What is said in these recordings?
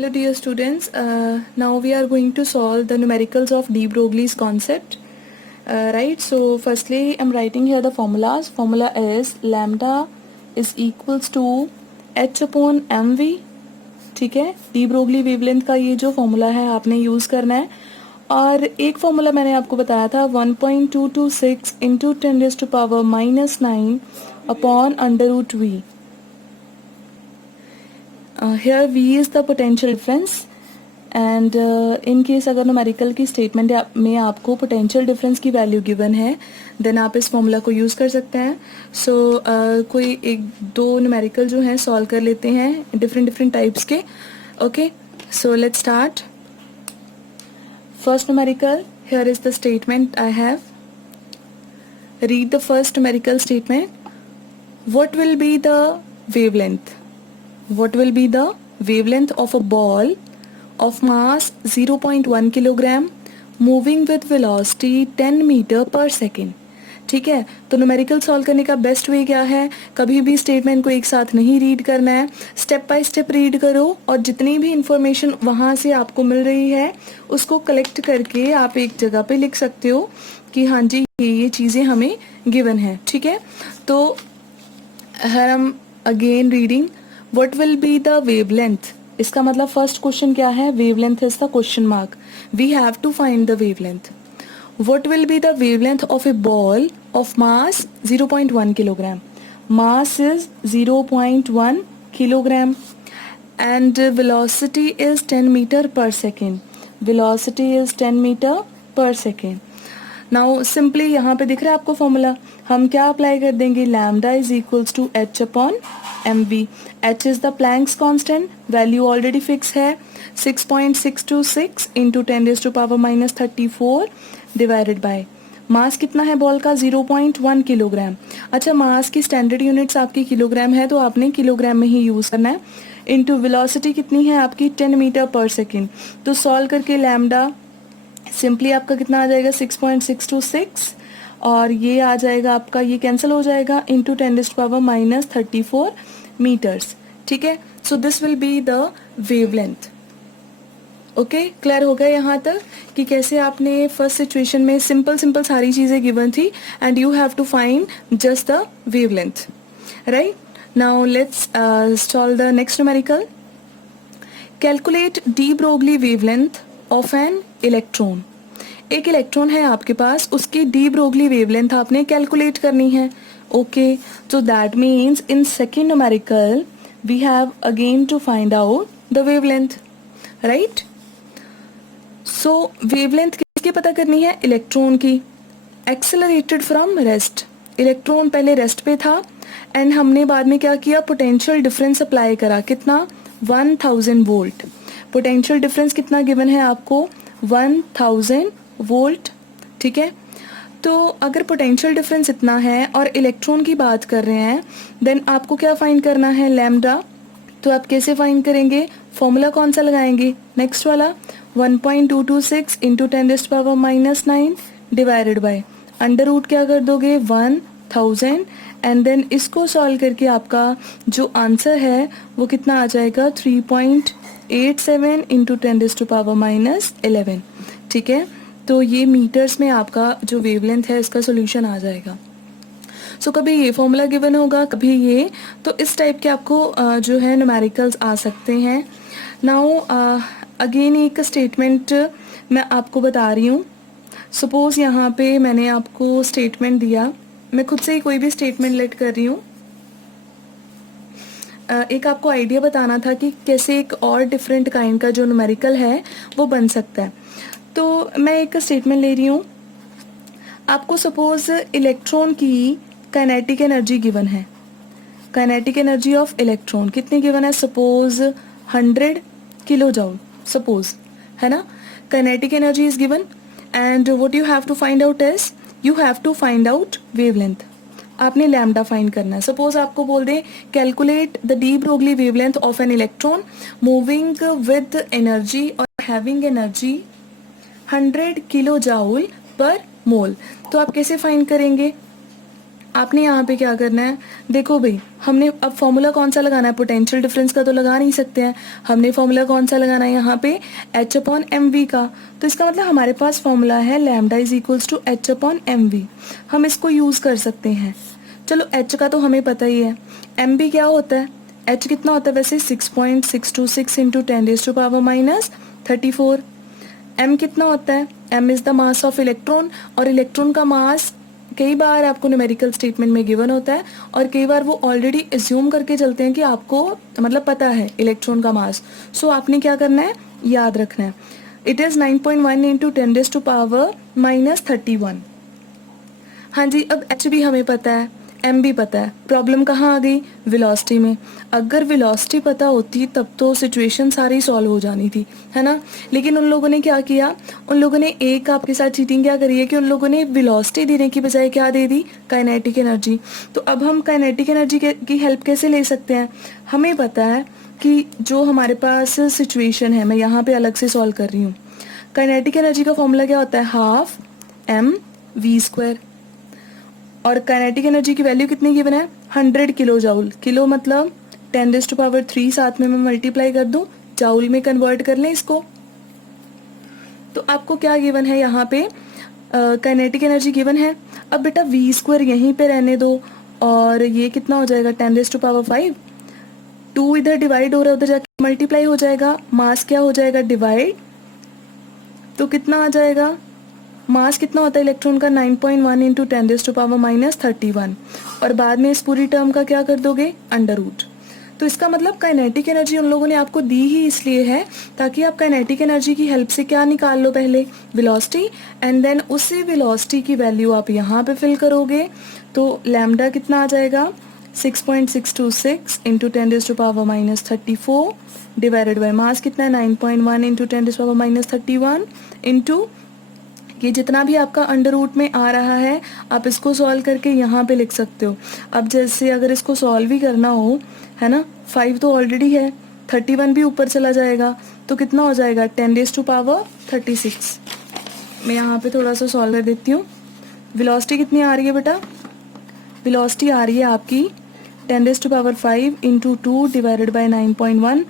Hello dear students, now we are going to solve the numericals of de Broglie's concept. Right, so firstly I'm writing here the formulas. Formula is lambda is equals to h upon mv. ठीक है, D Broglie wavelength का ये जो formula है आपने use करना है. और एक फॉर्मूला मैंने आपको बताया था 1.226 into 10⁻⁻9 upon √v. Here v is the potential difference and in case अगर न्यूमेरिकल की स्टेटमेंट में आपको पोटेंशियल डिफरेंस की वैल्यू गिवन है देन आप इस फॉर्मूला को यूज़ कर सकते हैं. सो कोई एक दो न्यूमेरिकल जो हैं सॉल्व कर लेते हैं डिफरेंट टाइप्स के. Okay, so let's start. First numerical, here is the statement I have. Read the first numerical statement. What will be the wavelength? What will be the wavelength of a ball of mass 0.1 kilogram moving with velocity 10 meter per second? ठीक है, तो numerical solve करने का best way क्या है? कभी भी statement को एक साथ नहीं रीड करना है, स्टेप बाय स्टेप रीड करो और जितनी भी इंफॉर्मेशन वहाँ से आपको मिल रही है उसको कलेक्ट करके आप एक जगह पे लिख सकते हो कि हाँ जी ये चीज़ें हमें गिवन है. ठीक है, तो हम again reading. What will be the wavelength? इसका मतलब फर्स्ट क्वेश्चन क्या है? wavelength is the question mark. We have to find the wavelength. What will be the wavelength of a ball of mass 0.1 kilogram? Mass is 0.1 kilogram and velocity is 10 meter per second. Velocity is 10 meter per second. Now simply यहाँ पे दिख रहा है आपको formula. हम क्या apply कर देंगे? Lambda is equals to h upon m v. H is the Planck's constant, value already fix है 6.626 इंटू 10⁻⁻34 डिवाइडेड बाय मास कितना है बॉल का? 0.1 किलोग्राम. अच्छा, मास की स्टैंडर्ड यूनिट्स आपकी किलोग्राम है तो आपने किलोग्राम में ही यूज़ करना है. इंटू वेलोसिटी कितनी है आपकी? 10 मीटर पर सेकेंड. तो सॉल्व करके लैम्डा सिंपली आपका कितना आ जाएगा? 6.626 और ये आ जाएगा आपका, ये कैंसिल हो जाएगा, इंटू 10⁻⁻34 मीटर्स. ठीक है, so this will be the wavelength. Okay, clear हो गया यहाँ तक कि कैसे आपने फर्स्ट सिचुएशन में सिंपल सारी चीज़ें गिवन थी and you have to find just the wavelength. Right, now let's solve the next numerical. Calculate de Broglie wavelength of an electron. एक इलेक्ट्रॉन है आपके पास, उसकी डी ब्रोगली वेवलेंथ आपने कैलकुलेट करनी है. Okay, so that means in second numerical we have again to find out the wavelength. Right, so wavelength किसकी पता करनी है? इलेक्ट्रॉन की. Accelerated from rest. इलेक्ट्रॉन पहले रेस्ट पे था एंड हमने बाद में क्या किया? पोटेंशियल डिफरेंस अप्लाई करा. कितना? 1000 वोल्ट. पोटेंशियल डिफरेंस कितना गिवन है आपको? 1000 वोल्ट. ठीक है, तो अगर पोटेंशियल डिफरेंस इतना है और इलेक्ट्रॉन की बात कर रहे हैं देन आपको क्या फाइंड करना है? लैम्डा. तो आप कैसे फाइंड करेंगे? फॉर्मूला कौन सा लगाएंगे? नेक्स्ट वाला 1.226 into 10⁻⁻9 divided by under root क्या कर दोगे? 1000 एंड देन इसको सॉल्व करके आपका जो आंसर है वो कितना आ जाएगा? 3.87 इंटू 10⁻⁻11. ठीक है, तो ये मीटर्स में आपका जो वेवलेंथ है इसका सोल्यूशन आ जाएगा. सो कभी ये फॉर्मूला गिवन होगा, कभी ये, तो इस टाइप के आपको जो है न्यूमेरिकल्स आ सकते हैं. नाउ अगेन एक स्टेटमेंट मैं आपको बता रही हूँ. सपोज यहाँ पे मैंने आपको स्टेटमेंट दिया, मैं खुद से ही कोई भी स्टेटमेंट लेट कर रही हूँ. एक आपको आइडिया बताना था कि कैसे एक और डिफरेंट काइंड का जो न्यूमेरिकल है वो बन सकता है. तो मैं एक स्टेटमेंट ले रही हूँ. आपको सपोज इलेक्ट्रॉन की काइनेटिक एनर्जी गिवन है. काइनेटिक एनर्जी ऑफ इलेक्ट्रॉन कितनी गिवन है? सपोज 100 किलो जूल सपोज, है ना. Kinetic energy is given and what you have to find out is you have to find out wavelength. आपने lambda find करना है. Suppose आपको बोल दे calculate the de Broglie wavelength of an electron moving with energy और having energy 100 kilo joule पर मोल. तो आप कैसे फाइंड करेंगे? आपने यहाँ पे क्या करना है, देखो भाई हमने अब फॉर्मूला कौन सा लगाना है, पोटेंशियल डिफरेंस का तो लगा नहीं सकते हैं, हमने फॉर्मूला कौन सा लगाना है यहाँ पे h अपॉन एम वी का। तो इसका मतलब हमारे पास फॉर्मूला है lambda is equals to h upon m v, हम इसको यूज़ कर सकते हैं। चलो h का तो हमें पता ही है, एम वी क्या होता है, h कितना होता है वैसे 6.626 इंटू 10⁻⁻34। m कितना होता है, m is the mass of electron, और इलेक्ट्रॉन का मास कई बार आपको न्यूमेरिकल स्टेटमेंट में गिवन होता है और कई बार वो ऑलरेडी एज्यूम करके चलते हैं कि आपको मतलब पता है इलेक्ट्रॉन का मास। सो आपने क्या करना है, याद रखना है, इट इज़ 9.1 इंटू 10⁻⁻31। हाँ जी, अब h भी हमें पता है, m भी पता है, प्रॉब्लम कहाँ आ गई, वेलोसिटी में। अगर वेलोसिटी पता होती तब तो सिचुएशन सारी सॉल्व हो जानी थी, है ना। लेकिन उन लोगों ने क्या किया, उन लोगों ने एक आपके साथ चीटिंग क्या करी है कि उन लोगों ने वेलोसिटी देने की बजाय क्या दे दी, काइनेटिक एनर्जी। तो अब हम काइनेटिक एनर्जी की हेल्प कैसे ले सकते हैं, हमें पता है कि जो हमारे पास सिचुएशन है, मैं यहाँ पे अलग से सॉल्व कर रही हूँ। काइनेटिक एनर्जी का फॉर्मूला क्या होता है, हाफ एम वी स्क्वायर, और काइनेटिक एनर्जी की वैल्यू कितनी गिवन है, 100 किलो जाउल। किलो मतलब 10⁻3, साथ में मैं मल्टीप्लाई कर दूं, जाउल में कन्वर्ट कर लें इसको। तो आपको क्या गिवन है यहाँ पे, काइनेटिक एनर्जी गिवन है। अब बेटा वी स्क्वायर यहीं पे रहने दो, और ये कितना हो जाएगा 10⁻5, 2 इधर डिवाइड हो रहा है, उधर जाके मल्टीप्लाई हो जाएगा, मास क्या हो जाएगा डिवाइड, तो कितना आ जाएगा, मास कितना होता है इलेक्ट्रॉन का 9.1 इंटू 10⁻31, और बाद में इस पूरी टर्म का क्या कर दोगे, अंडर रूट। तो इसका मतलब काइनेटिक एनर्जी उन लोगों ने आपको दी ही इसलिए है ताकि आप काइनेटिक एनर्जी की हेल्प से क्या निकाल लो, पहले वेलोसिटी, एंड देन उसी वेलोसिटी की वैल्यू आप यहाँ पे फिल करोगे। तो लैम्डा कितना आ जाएगा, 6.626 इंटू 10⁻34 डिवाइडेड बाई मास कितना है 9.1 इंटू 10⁻31 इंटू ये जितना भी आपका अंडर रूट में आ रहा है, आप इसको सॉल्व करके यहाँ पे लिख सकते हो। अब जैसे अगर इसको सॉल्व ही करना हो, है ना, 5 तो ऑलरेडी है, 31 भी ऊपर चला जाएगा, तो कितना हो जाएगा 10⁻36। मैं यहाँ पे थोड़ा सा सॉल्व कर देती हूँ। वेलोसिटी कितनी आ रही है बेटा, वेलोसिटी आ रही है आपकी 10⁻5 इंटू 2 डिवाइडेड बाई 9.1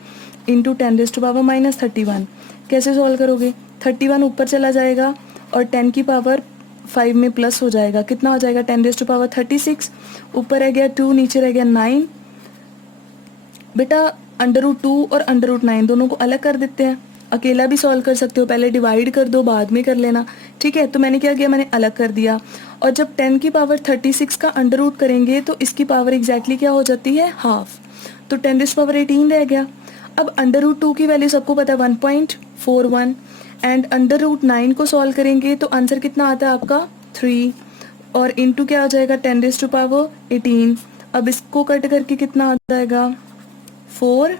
इंटू 10⁻31। कैसे सॉल्व करोगे, 31 ऊपर चला जाएगा और 10 की पावर 5 में प्लस हो जाएगा, कितना हो जाएगा 10⁻36, ऊपर रह गया 2, नीचे रह गया 9। बेटा अंडर रूट 2 और अंडर रूट 9 दोनों को अलग कर देते हैं, अकेला भी सॉल्व कर सकते हो, पहले डिवाइड कर दो बाद में कर लेना, ठीक है। तो मैंने क्या किया, मैंने अलग कर दिया, और जब 10 की पावर 36 का अंडर रूट करेंगे तो इसकी पावर एग्जैक्टली क्या हो जाती है, हाफ, तो 10⁻18 रह गया। अब अंडर रूट 2 की वैल्यू सबको पता है 1.41, एंड अंडर रूट 9 को सॉल्व करेंगे तो आंसर कितना आता है आपका 3, और इंटू क्या हो जाएगा 10⁻18। अब इसको कट करके कितना आ जाएगा 4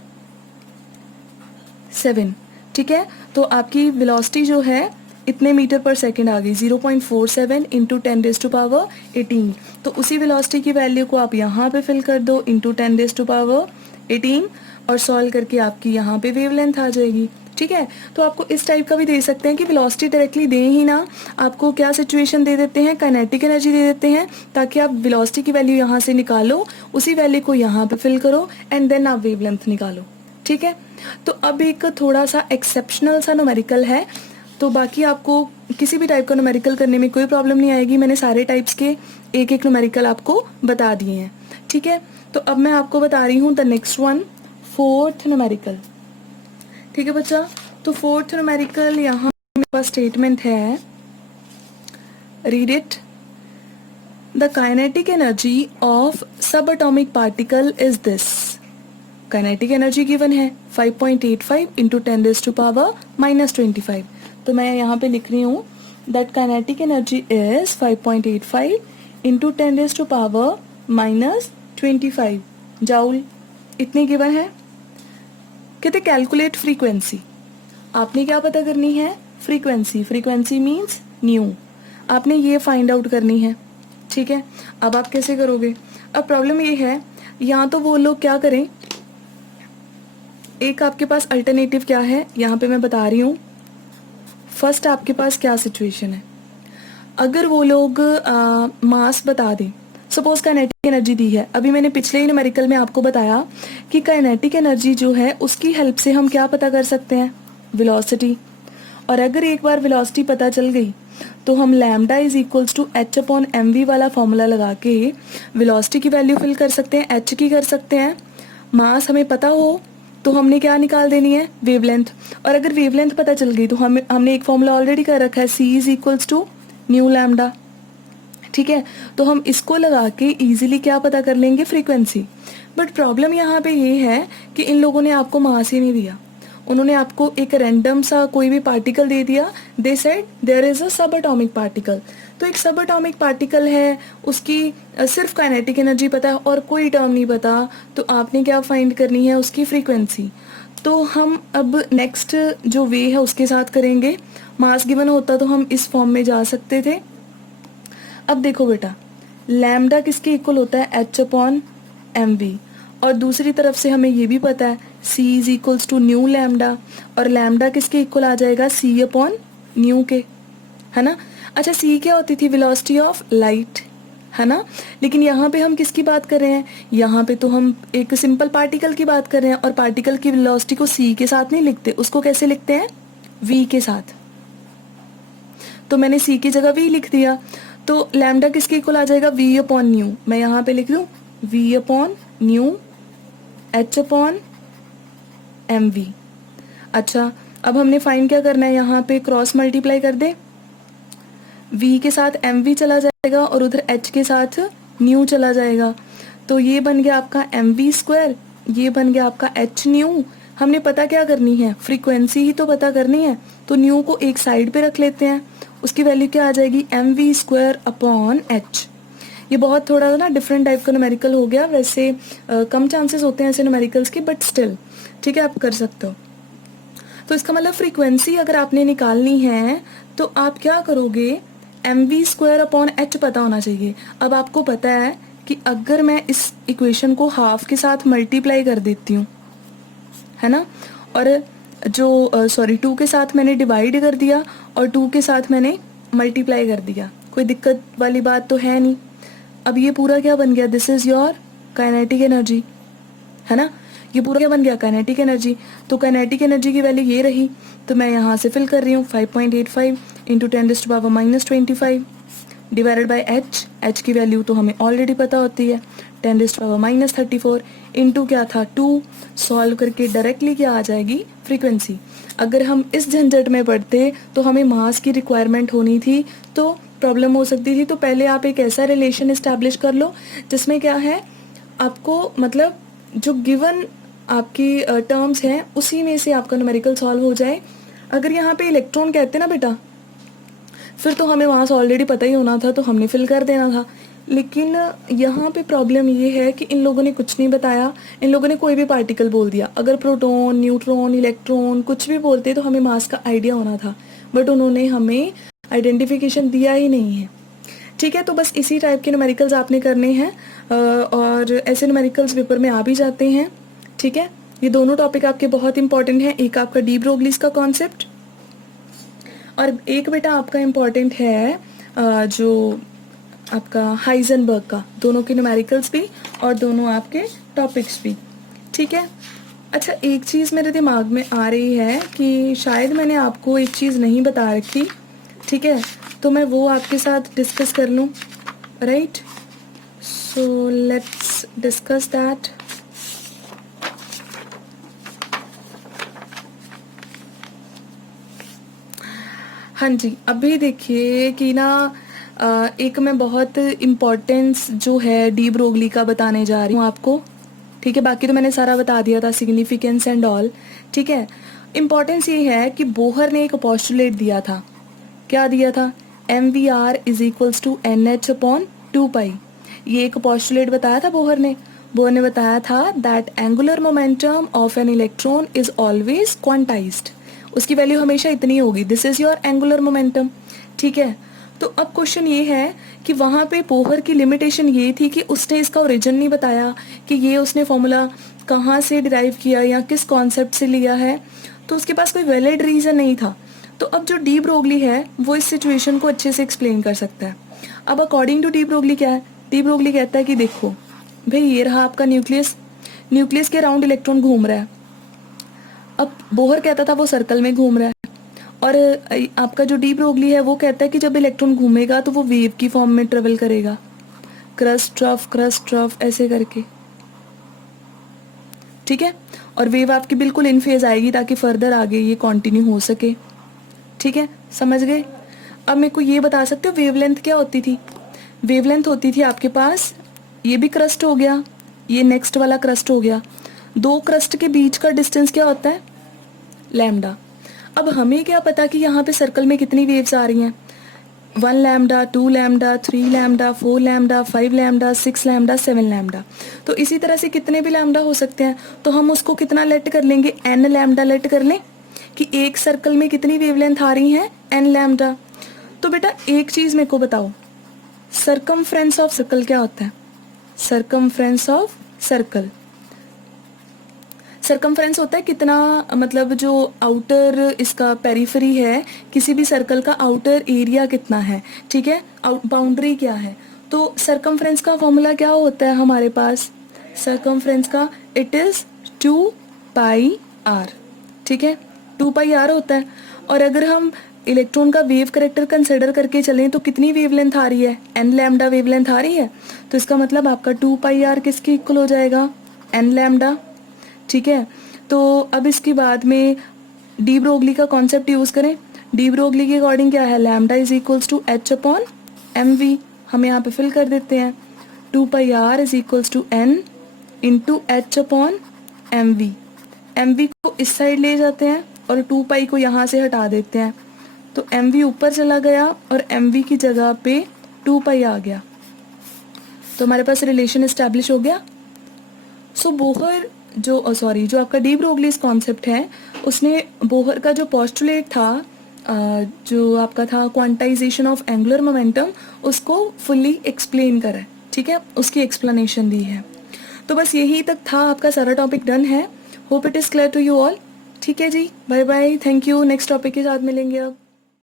7, ठीक है। तो आपकी वेलोसिटी जो है इतने मीटर पर सेकंड आ गई, 0.47 इंटू 10⁻18। तो उसी वेलोसिटी की वैल्यू को आप यहाँ पे फिल कर दो इंटू 10⁻18, और सॉल्व करके आपकी यहाँ पे वेवलेंथ आ जाएगी, ठीक है। तो आपको इस टाइप का भी दे सकते हैं कि वेलोसिटी डायरेक्टली दें ही ना, आपको क्या सिचुएशन दे देते हैं, काइनेटिक एनर्जी दे देते हैं, ताकि आप वेलोसिटी की वैल्यू यहाँ से निकालो, उसी वैल्यू को यहाँ पे फिल करो, एंड देन आप वेवलेंथ निकालो, ठीक है। तो अब एक थोड़ा सा एक्सेप्शनल सा न्यूमेरिकल है, तो बाकी आपको किसी भी टाइप का न्यूमेरिकल करने में कोई प्रॉब्लम नहीं आएगी, मैंने सारे टाइप्स के एक एक न्यूमेरिकल आपको बता दिए हैं, ठीक है। तो अब मैं आपको बता रही हूँ the next one, fourth numerical, ठीक है बच्चा। तो फोर्थ न्यूमेरिकल यहाँ मेरे पास स्टेटमेंट है, read it, the kinetic energy of सब atomic particle is this. Kinetic energy given है 5.85 इंटू 10⁻⁻25। तो मैं यहाँ पे लिख रही हूँ that kinetic energy is 5.85 into 10⁻⁻25 joule, इतनी गिवन है। कहते कैलकुलेट फ्रीक्वेंसी, आपने क्या पता करनी है, फ्रीक्वेंसी, फ्रीक्वेंसी मीन्स न्यू, आपने ये फाइंड आउट करनी है, ठीक है। अब आप कैसे करोगे, अब प्रॉब्लम ये है, यहाँ तो वो लोग क्या करें, एक आपके पास अल्टरनेटिव क्या है, यहाँ पे मैं बता रही हूँ। फर्स्ट आपके पास क्या सिचुएशन है, अगर वो लोग मास बता दें सपोज काइनेटिक एनर्जी दी है, अभी मैंने पिछले ही न्यूमेरिकल में आपको बताया कि काइनेटिक एनर्जी जो है उसकी हेल्प से हम क्या पता कर सकते हैं, वेलोसिटी। और अगर एक बार वेलोसिटी पता चल गई तो हम lambda is equals to h upon m v वाला फॉर्मूला लगा के वेलोसिटी की वैल्यू फिल कर सकते हैं, एच की कर सकते हैं। मास हमें पता हो तो हमने क्या निकाल देनी है, वेवलेंथ। और अगर वेवलेंथ पता चल गई तो हमने एक फॉर्मूला ऑलरेडी कर रखा है, c is equals to nu lambda. ठीक है, तो हम इसको लगा के इजीली क्या पता कर लेंगे, फ्रीक्वेंसी। बट प्रॉब्लम यहाँ पे ये है कि इन लोगों ने आपको मास ही नहीं दिया, उन्होंने आपको एक रैंडम सा कोई भी पार्टिकल दे दिया। They said there is a sub atomic particle. तो एक सब एटॉमिक पार्टिकल है, उसकी सिर्फ काइनेटिक एनर्जी पता है और कोई टर्म नहीं पता, तो आपने क्या फाइंड करनी है, उसकी फ्रीक्वेंसी। तो हम अब नेक्स्ट जो वे है उसके साथ करेंगे। मास गिवन होता तो हम इस फॉर्म में जा सकते थे। अब देखो बेटा, लैम्डा किसके इक्वल होता है, एच अपॉन एम वी। और दूसरी तरफ से हमें ये भी पता है c is equals to nu lambda, और लैम्डा किसके इक्वल आ जाएगा, c अपॉन न्यू के, है ना। अच्छा, c क्या होती थी, वेलोसिटी ऑफ लाइट, है ना। लेकिन यहाँ पे हम किसकी बात कर रहे हैं, यहाँ पे तो हम एक सिंपल पार्टिकल की बात कर रहे हैं, और पार्टिकल की वेलोसिटी को c के साथ नहीं लिखते, उसको कैसे लिखते हैं, v के साथ। तो मैंने c की जगह v लिख दिया, तो लैम्डा किसके इक्वल आ जाएगा, v अपॉन न्यू। मैं यहाँ पे लिख दूँ v upon nu h upon m v. अच्छा, अब हमने फाइंड क्या करना है, यहाँ पे क्रॉस मल्टीप्लाई कर दे, v के साथ एम वी चला जाएगा और उधर h के साथ न्यू चला जाएगा। तो ये बन गया आपका एम वी स्क्वायर, ये बन गया आपका h न्यू। हमने पता क्या करनी है, फ्रीक्वेंसी ही तो पता करनी है, तो न्यू को एक साइड पे रख लेते हैं, उसकी वैल्यू क्या आ जाएगी, m v square upon h. ये बहुत थोड़ा ना डिफरेंट टाइप का न्यूमेरिकल हो गया, वैसे कम चांसेस होते हैं ऐसे न्यूमेरिकल्स के, बट स्टिल ठीक है, आप कर सकते हो। तो इसका मतलब फ्रीक्वेंसी अगर आपने निकालनी है तो आप क्या करोगे, m v square upon h पता होना चाहिए। अब आपको पता है कि अगर मैं इस इक्वेशन को हाफ के साथ मल्टीप्लाई कर देती हूँ, है ना, और जो सॉरी 2 के साथ मैंने डिवाइड कर दिया और 2 के साथ मैंने मल्टीप्लाई कर दिया, कोई दिक्कत वाली बात तो है नहीं। अब ये पूरा क्या बन गया, this is your kinetic energy, है ना। ये पूरा क्या बन गया, काइनेटिक एनर्जी। तो काइनेटिक एनर्जी की वैल्यू ये रही, तो मैं यहाँ से फिल कर रही हूँ 5.85 into 10⁻⁻25 divided by H. H की वैल्यू तो हमें ऑलरेडी पता होती है, 10⁻34 इंटू क्या था 2। सॉल्व करके डायरेक्टली क्या आ जाएगी, फ्रीक्वेंसी। अगर हम इस झंझट में पड़ते तो हमें मास की रिक्वायरमेंट होनी थी, तो प्रॉब्लम हो सकती थी। तो पहले आप एक ऐसा रिलेशन इस्टेब्लिश कर लो जिसमें क्या है, आपको मतलब जो गिवन आपकी टर्म्स हैं उसी में से आपका न्यूमेरिकल सॉल्व हो जाए। अगर यहाँ पे इलेक्ट्रॉन कहते ना बेटा, फिर तो हमें मास ऑलरेडी पता ही होना था, तो हमने फिल कर देना था। लेकिन यहाँ पे प्रॉब्लम ये है कि इन लोगों ने कुछ नहीं बताया, इन लोगों ने कोई भी पार्टिकल बोल दिया। अगर प्रोटॉन, न्यूट्रॉन, इलेक्ट्रॉन कुछ भी बोलते तो हमें मास का आइडिया होना था, बट उन्होंने हमें आइडेंटिफिकेशन दिया ही नहीं है। ठीक है, तो बस इसी टाइप के न्यूमेरिकल्स आपने करने हैं, और ऐसे न्यूमेरिकल्स पेपर में आ भी जाते हैं। ठीक है, ये दोनों टॉपिक आपके बहुत इंपॉर्टेंट हैं, एक आपका डी ब्रोगलीज का कॉन्सेप्ट और एक बेटा आपका इम्पॉर्टेंट है जो आपका हाइजेनबर्ग का। दोनों के न्यूमेरिकल्स भी और दोनों आपके टॉपिक्स भी। ठीक है, अच्छा एक चीज़ मेरे दिमाग में आ रही है कि शायद मैंने आपको एक चीज़ नहीं बता रखी। ठीक है, तो मैं वो आपके साथ डिस्कस कर लूँ, right. So let's discuss that. हाँ जी, अभी देखिए कि ना एक मैं बहुत इम्पोर्टेंस जो है डी ब्रोगली का बताने जा रही हूँ आपको। ठीक है, बाकी तो मैंने सारा बता दिया था, सिग्निफिकेंस एंड ऑल। ठीक है, इम्पोर्टेंस ये है कि बोहर ने एक पोस्टुलेट दिया था। क्या दिया था, m v r is equals to n h upon 2 pi. ये एक पोस्टुलेट बताया था बोहर ने। बोहर ने बताया था that angular momentum of an electron is always quantized. उसकी वैल्यू हमेशा इतनी होगी, this is your angular momentum. ठीक है, तो अब क्वेश्चन ये है कि वहाँ पे बोहर की लिमिटेशन ये थी कि उसने इसका ओरिजिन नहीं बताया कि ये उसने फॉर्मूला कहाँ से डिराइव किया या किस कॉन्सेप्ट से लिया है, तो उसके पास कोई वैलिड रीज़न नहीं था। तो अब जो डी ब्रोगली है वो इस सिचुएशन को अच्छे से एक्सप्लेन कर सकता है। अब अकॉर्डिंग टू डी ब्रोगली क्या है, डी ब्रोगली कहता है कि देखो भाई ये रहा आपका न्यूक्लियस, न्यूक्लियस के अराउंड इलेक्ट्रॉन घूम रहा है। अब बोहर कहता था वो सर्कल में घूम रहा है, और आपका जो डी ब्रोगली है वो कहता है कि जब इलेक्ट्रॉन घूमेगा तो वो वेव की फॉर्म में ट्रेवल करेगा, क्रस्ट ट्रफ ऐसे करके, ठीक है। और वेव आपकी बिल्कुल इन फेज आएगी ताकि फर्दर आगे ये कंटिन्यू हो सके, ठीक है, समझ गए। अब मेरे को ये बता सकते हो वेवलेंथ क्या होती थी? वेवलेंथ होती थी आपके पास, ये भी क्रस्ट हो गया, ये नेक्स्ट वाला क्रस्ट हो गया, दो क्रस्ट के बीच का डिस्टेंस क्या होता है? लैम्डा। अब हमें क्या पता कि यहाँ पे सर्कल में कितनी वेव्स आ रही हैं? 1 lambda, 2 lambda, 3 lambda, 4 lambda, 5 lambda, 6 lambda, 7 lambda. तो इसी तरह से कितने भी लैम्डा हो सकते हैं, तो हम उसको कितना लेट कर लेंगे? n लैम्डा लेट कर लें कि एक सर्कल में कितनी वेवलेंथ आ रही हैं? n lambda. तो बेटा एक चीज मेरे को बताओ, सर्कमफ्रेंस ऑफ सर्कल क्या होता है? सर्कमफ्रेंस ऑफ सर्कल, सर्कमफ्रेंस होता है कितना, मतलब जो आउटर इसका पेरिफेरी है किसी भी सर्कल का, आउटर एरिया कितना है, ठीक है, बाउंड्री क्या है। तो सर्कमफ्रेंस का फॉर्मूला क्या होता है हमारे पास? सर्कमफ्रेंस का इट इज 2πr, ठीक है, 2πr होता है। और अगर हम इलेक्ट्रॉन का वेव करेक्टर कंसिडर करके चलें तो कितनी वेवलेंथ आ रही है? n लैम्डा वेवलेंथ आ रही है, तो इसका मतलब आपका 2πr किसके इक्वल हो जाएगा? n लैम्डा, ठीक है। तो अब इसके बाद में डी ब्रोगली का कॉन्सेप्ट यूज करें। डी ब्रोगली के अकॉर्डिंग क्या है? Lambda is equals to h upon mv, हम यहाँ पे फिल कर देते हैं 2πr is equals to n into h upon mv। mv को इस साइड ले जाते हैं और 2π को यहाँ से हटा देते हैं, तो mv ऊपर चला गया और mv की जगह पे 2π आ गया, तो हमारे पास रिलेशन एस्टैब्लिश हो गया। सो बोहर जो जो आपका डी ब्रोगलीज कॉन्सेप्ट है, उसने बोहर का जो पोस्टुलेट था, जो आपका था क्वांटाइजेशन ऑफ एंगुलर मोमेंटम, उसको फुल्ली एक्सप्लेन करा है, ठीक है, उसकी एक्सप्लेनेशन दी है। तो बस यही तक था, आपका सारा टॉपिक डन है। Hope it is clear to you all. ठीक है जी, bye bye, thank you. Next topic के साथ मिलेंगे अब।